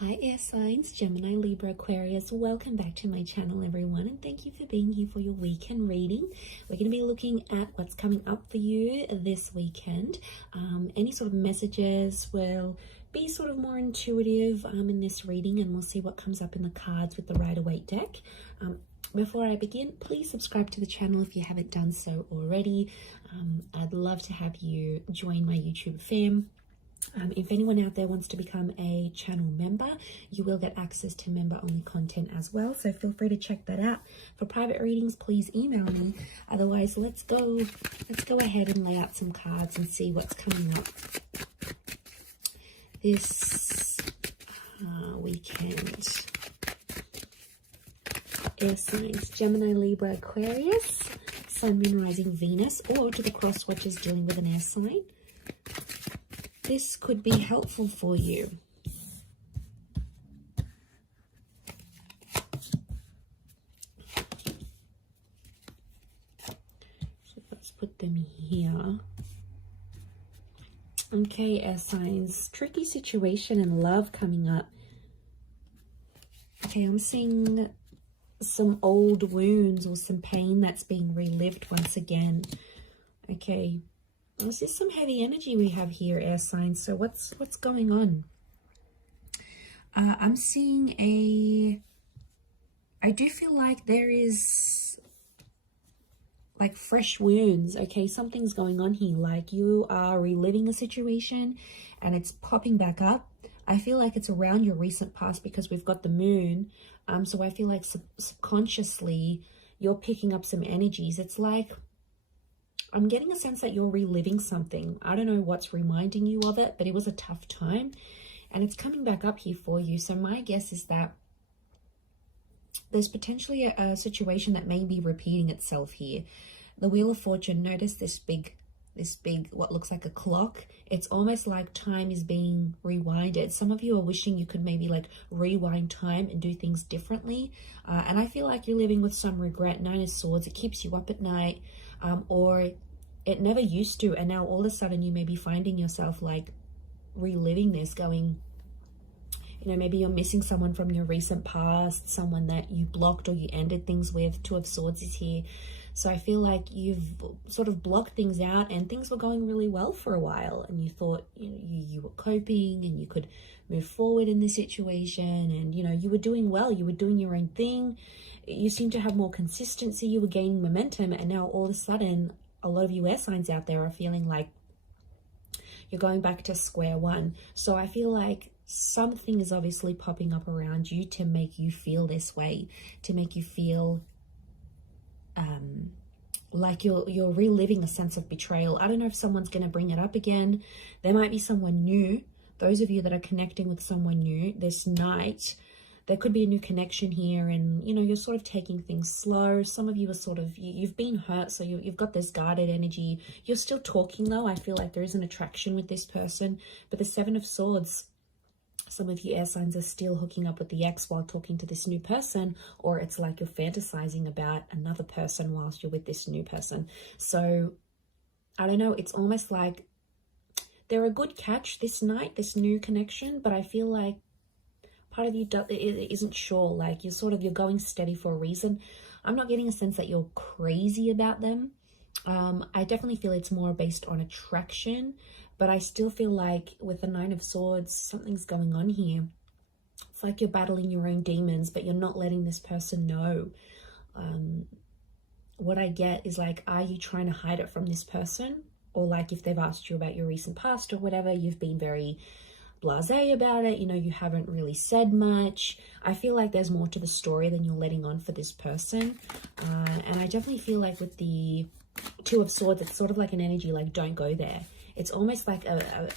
Hi air signs, Gemini, Libra, Aquarius. Welcome back to my channel, everyone, and thank you for being here for your weekend reading. We're going to be looking at what's coming up for you this weekend. Any sort of messages will be sort of more intuitive in this reading, and we'll see what comes up in the cards with the Rider-Waite deck. Before I begin, please subscribe to the channel if you haven't done so already. I'd love to have you join my YouTube fam. If anyone out there wants to become a channel member, you will get access to member-only content as well. So feel free to check that out. For private readings, please email me. Otherwise, let's go ahead and lay out some cards and see what's coming up this weekend. Air signs, Gemini, Libra, Aquarius, Sun, Moon, Rising, Venus, or to the cross watchers dealing with an air sign. This could be helpful for you. So let's put them here. Okay, air signs. Tricky situation in love coming up. Okay, I'm seeing some old wounds or some pain that's being relived once again. Okay. This is some heavy energy we have here, air signs. So what's going on? I'm seeing I do feel like there is like fresh wounds. Okay, something's going on here. Like you are reliving a situation and it's popping back up. I feel like it's around your recent past because we've got the moon. So I feel like subconsciously you're picking up some energies. It's like I'm getting a sense that you're reliving something. I don't know what's reminding you of it, but it was a tough time and it's coming back up here for you. So my guess is that there's potentially a situation that may be repeating itself here. The Wheel of Fortune, notice this big, what looks like a clock. It's almost like time is being rewinded. Some of you are wishing you could maybe like rewind time and do things differently. And I feel like you're living with some regret. Nine of Swords, it keeps you up at night. Or it never used to, and now all of a sudden you may be finding yourself like reliving this, going, you know, maybe you're missing someone from your recent past, someone that you blocked or you ended things with. Two of Swords is here. So I feel like you've sort of blocked things out and things were going really well for a while and you thought, you know, you were coping and you could move forward in this situation and, you know, you were doing well, you were doing your own thing. You seem to have more consistency, you were gaining momentum, and now all of a sudden a lot of you air signs out there are feeling like you're going back to square one. So I feel like something is obviously popping up around you to make you feel this way, to make you feel like you're reliving a sense of betrayal. I don't know if someone's going to bring it up again. There might be someone new. Those of you that are connecting with someone new this night, there could be a new connection here, and you know, you're sort of taking things slow. Some of you are sort of, you've been hurt, so you've got this guarded energy. You're still talking though. I feel like there is an attraction with this person, but the Seven of Swords, some of you air signs are still hooking up with the ex while talking to this new person, or it's like you're fantasizing about another person whilst you're with this new person. So I don't know, it's almost like they're a good catch this night, this new connection, but I feel like part of you isn't sure, like you're going steady for a reason. I'm not getting a sense that you're crazy about them. I definitely feel it's more based on attraction, but I still feel like with the Nine of Swords, something's going on here. It's like you're battling your own demons, but you're not letting this person know. What I get is like, are you trying to hide it from this person? Or like if they've asked you about your recent past or whatever, you've been very blasé about it, you know, you haven't really said much. I feel like there's more to the story than you're letting on for this person. And I definitely feel like with the Two of Swords, it's sort of like an energy like, don't go there. It's almost like a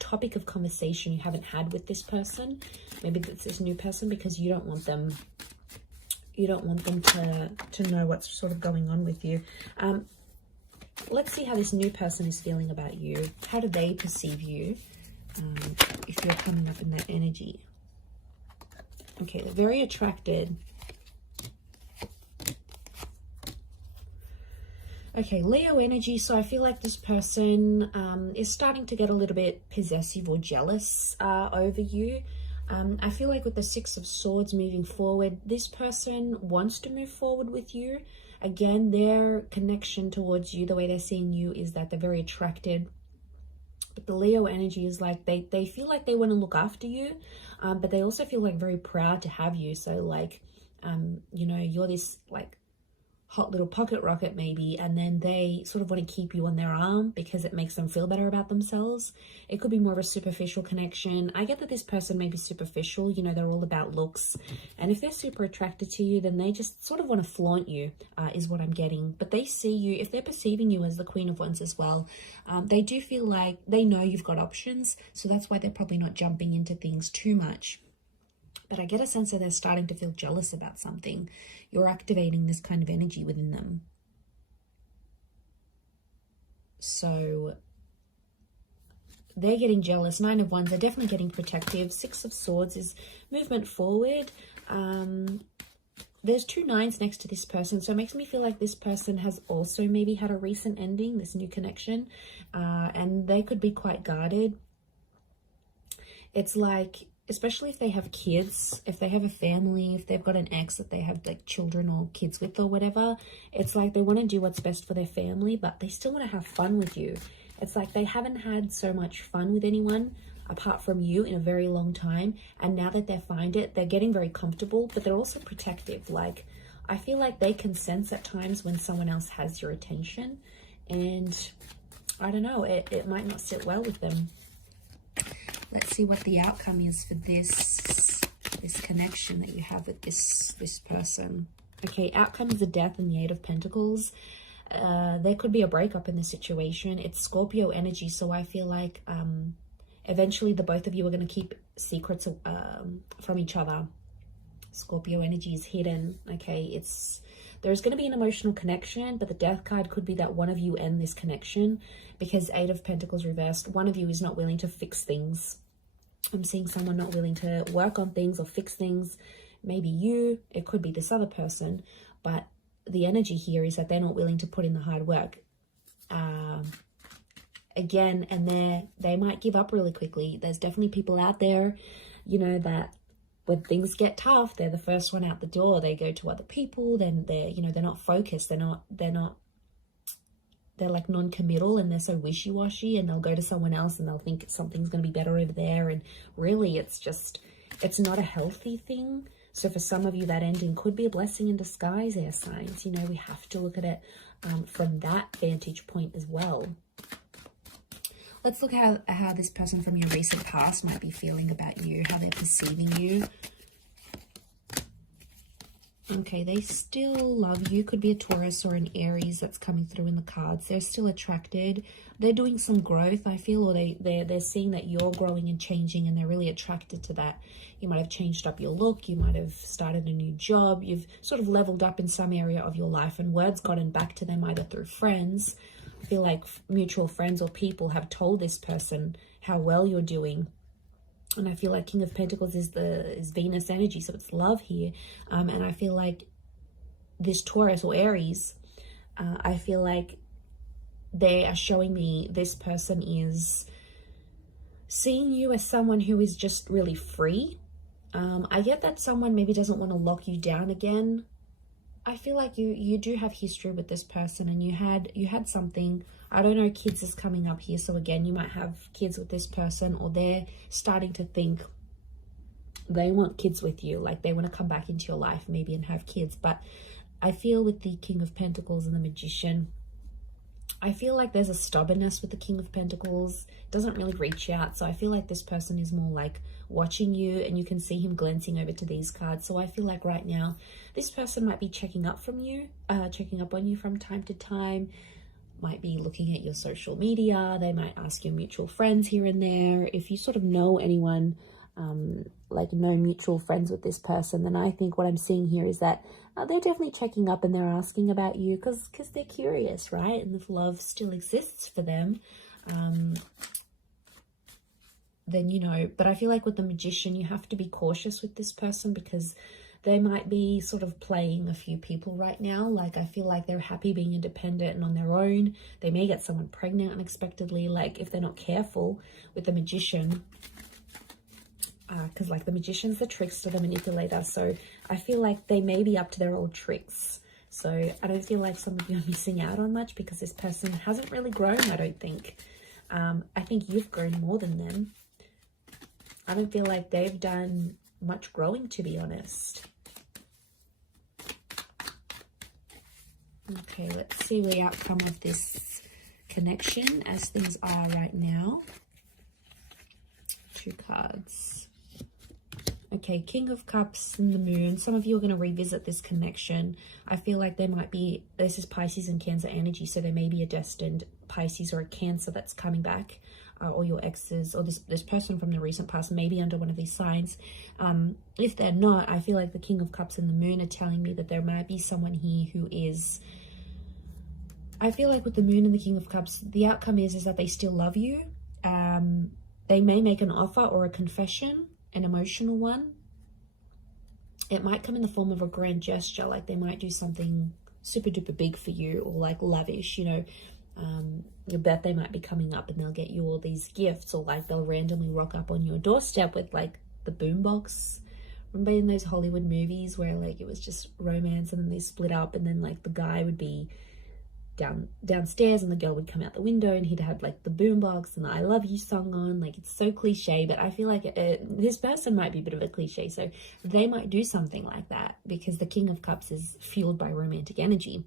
topic of conversation you haven't had with this person. Maybe it's this new person, because you don't want them to know what's sort of going on with you. Let's see how this new person is feeling about you. How do they perceive you? If you're coming up in that energy. Okay, they're very attracted. Okay, Leo energy. So I feel like this person is starting to get a little bit possessive or jealous over you. I feel like with the Six of Swords moving forward, this person wants to move forward with you. Again, their connection towards you, the way they're seeing you, is that they're very attracted. But the Leo energy is like they feel like they want to look after you, but they also feel like very proud to have you. So like, you know, you're this like hot little pocket rocket maybe, and then they sort of want to keep you on their arm because it makes them feel better about themselves. It could be more of a superficial connection. I get that this person may be superficial, you know, they're all about looks, and if they're super attracted to you, then they just sort of want to flaunt you, is what I'm getting. But they see you, if they're perceiving you as the Queen of Wands as well, they do feel like they know you've got options, so that's why they're probably not jumping into things too much. But I get a sense that they're starting to feel jealous about something. You're activating this kind of energy within them. So they're getting jealous. Nine of Wands, they're definitely getting protective. Six of Swords is movement forward. There's two nines next to this person, so it makes me feel like this person has also maybe had a recent ending, this new connection, and they could be quite guarded. It's like, especially if they have kids, if they have a family, if they've got an ex that they have like children or kids with or whatever, it's like they want to do what's best for their family, but they still want to have fun with you. It's like they haven't had so much fun with anyone apart from you in a very long time, and now that they find it, they're getting very comfortable, but they're also protective. Like, I feel like they can sense at times when someone else has your attention, and I don't know, it might not sit well with them. Let's see what the outcome is for this connection that you have with this person. Okay, outcome is the Death and the Eight of Pentacles. There could be a breakup in this situation. It's Scorpio energy, so I feel like eventually the both of you are going to keep secrets from each other. Scorpio energy is hidden. Okay, there's going to be an emotional connection, but the Death card could be that one of you end this connection, because Eight of Pentacles reversed, one of you is not willing to fix things. I'm seeing someone not willing to work on things or fix things. Maybe you, it could be this other person, but the energy here is that they're not willing to put in the hard work. Again, and they might give up really quickly. There's definitely people out there, you know, that when things get tough, they're the first one out the door. They go to other people, then they're not focused. They're like non-committal, and they're so wishy-washy, and they'll go to someone else and they'll think something's going to be better over there. And really it's not a healthy thing. So for some of you, that ending could be a blessing in disguise, air signs. You know, we have to look at it from that vantage point as well. Let's look at how this person from your recent past might be feeling about you, how they're perceiving you. Okay, they still love you. Could be a Taurus or an Aries that's coming through in the cards. They're still attracted. They're doing some growth, I feel, or they're seeing that you're growing and changing, and they're really attracted to that. You might have changed up your look. You might have started a new job. You've sort of leveled up in some area of your life, and word's gotten back to them either through friends. I feel like mutual friends or people have told this person how well you're doing. And I feel like King of Pentacles is Venus energy, so it's love here. And I feel like this Taurus or Aries, I feel like they are showing me this person is seeing you as someone who is just really free. I get that someone maybe doesn't want to lock you down again. I feel like you do have history with this person, and you had something. I don't know, kids is coming up here, so again, you might have kids with this person, or they're starting to think they want kids with you, like they want to come back into your life maybe and have kids. But I feel with the King of Pentacles and the Magician, I feel like there's a stubbornness with the King of Pentacles. It doesn't really reach out, so I feel like this person is more like watching you, and you can see him glancing over to these cards. So I feel like right now this person might be checking up on you from time to time, might be looking at your social media. They might ask your mutual friends here and there. If you sort of know anyone, like no mutual friends with this person, then I think what I'm seeing here is that they're definitely checking up, and they're asking about you because they're curious, right? And if love still exists for them, then, you know, but I feel like with the Magician, you have to be cautious with this person because they might be sort of playing a few people right now. Like, I feel like they're happy being independent and on their own. They may get someone pregnant unexpectedly, like if they're not careful with the Magician. because like the Magician's the trickster, the manipulator. So I feel like they may be up to their old tricks. So I don't feel like some of you are missing out on much because this person hasn't really grown, I don't think. I think you've grown more than them. I don't feel like they've done much growing, to be honest. Okay, let's see the outcome of this connection as things are right now. 2 cards. Okay, King of Cups and the Moon. Some of you are going to revisit this connection. I feel like there might be, this is Pisces and Cancer energy, so there may be a destined Pisces or a Cancer that's coming back, or your exes, or this person from the recent past may be under one of these signs. If they're not, I feel like the King of Cups and the Moon are telling me that there might be someone here who is, I feel like with the Moon and the King of Cups, the outcome is that they still love you. They may make an offer or a confession, an emotional one. It might come in the form of a grand gesture, like they might do something super duper big for you, or like lavish, you know. Your birthday might be coming up and they'll get you all these gifts, or like they'll randomly rock up on your doorstep with like the boombox. Remember in those Hollywood movies where like it was just romance and then they split up, and then like the guy would be downstairs and the girl would come out the window and he'd have like the boombox and the I love you song on. Like, it's so cliche, but I feel like this person might be a bit of a cliche, so they might do something like that because the King of Cups is fueled by romantic energy.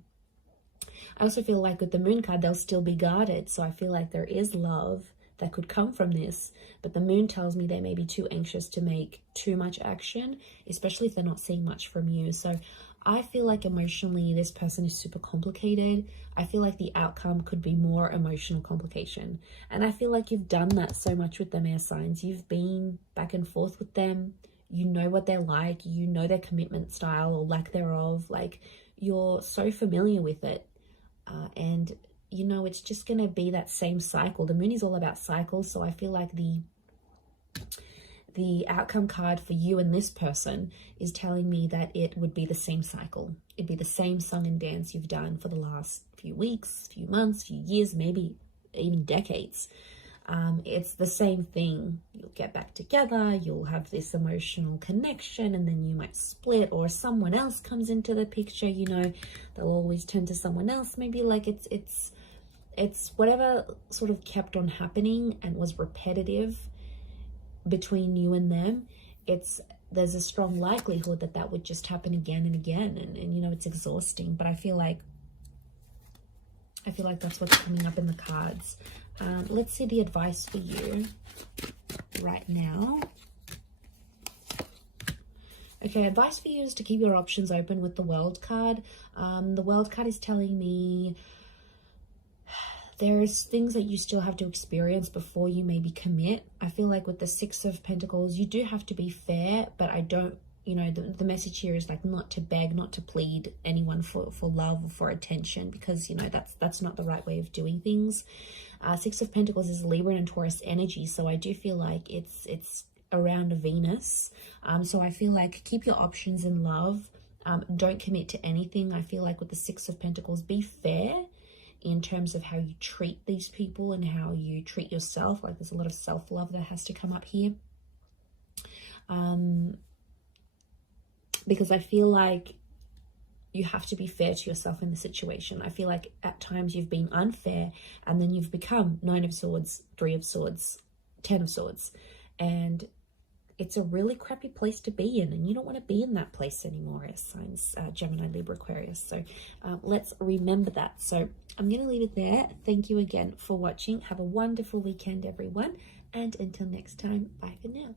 I also feel like with the Moon card, they'll still be guarded, so I feel like there is love that could come from this, but the Moon tells me they may be too anxious to make too much action, especially if they're not seeing much from you. So I feel like emotionally this person is super complicated. I feel like the outcome could be more emotional complication. And I feel like you've done that so much with them, air signs. You've been back and forth with them. You know what they're like. You know their commitment style or lack thereof. Like, you're so familiar with it. And, you know, it's just going to be that same cycle. The Moon is all about cycles. So I feel like the outcome card for you and this person is telling me that it would be the same cycle. It'd be the same song and dance you've done for the last few weeks, few months, few years, maybe even decades. It's the same thing. You'll get back together, you'll have this emotional connection, and then you might split, or someone else comes into the picture. You know, they'll always turn to someone else. Maybe like it's whatever sort of kept on happening and was repetitive between you and them. There's a strong likelihood that that would just happen again and again, and you know, it's exhausting. But I feel like that's what's coming up in the cards. Let's see the advice for you right now. Okay, advice for you is to keep your options open with the World card. The World card is telling me there's things that you still have to experience before you maybe commit. I feel like with the Six of Pentacles, you do have to be fair, but I don't, you know, the message here is like not to beg, not to plead anyone for love or for attention, because, you know, that's not the right way of doing things. Six of Pentacles is Libra and Taurus energy, so I do feel like it's around Venus. So I feel like keep your options in love. Don't commit to anything. I feel like with the Six of Pentacles, be fair in terms of how you treat these people and how you treat yourself. Like, there's a lot of self-love that has to come up here. Because I feel like you have to be fair to yourself in the situation. I feel like at times you've been unfair, and then you've become Nine of Swords, Three of Swords, Ten of Swords. And it's a really crappy place to be in, and you don't want to be in that place anymore, as signs Gemini, Libra, Aquarius. So let's remember that. So I'm going to leave it there. Thank you again for watching. Have a wonderful weekend, everyone. And until next time, bye for now.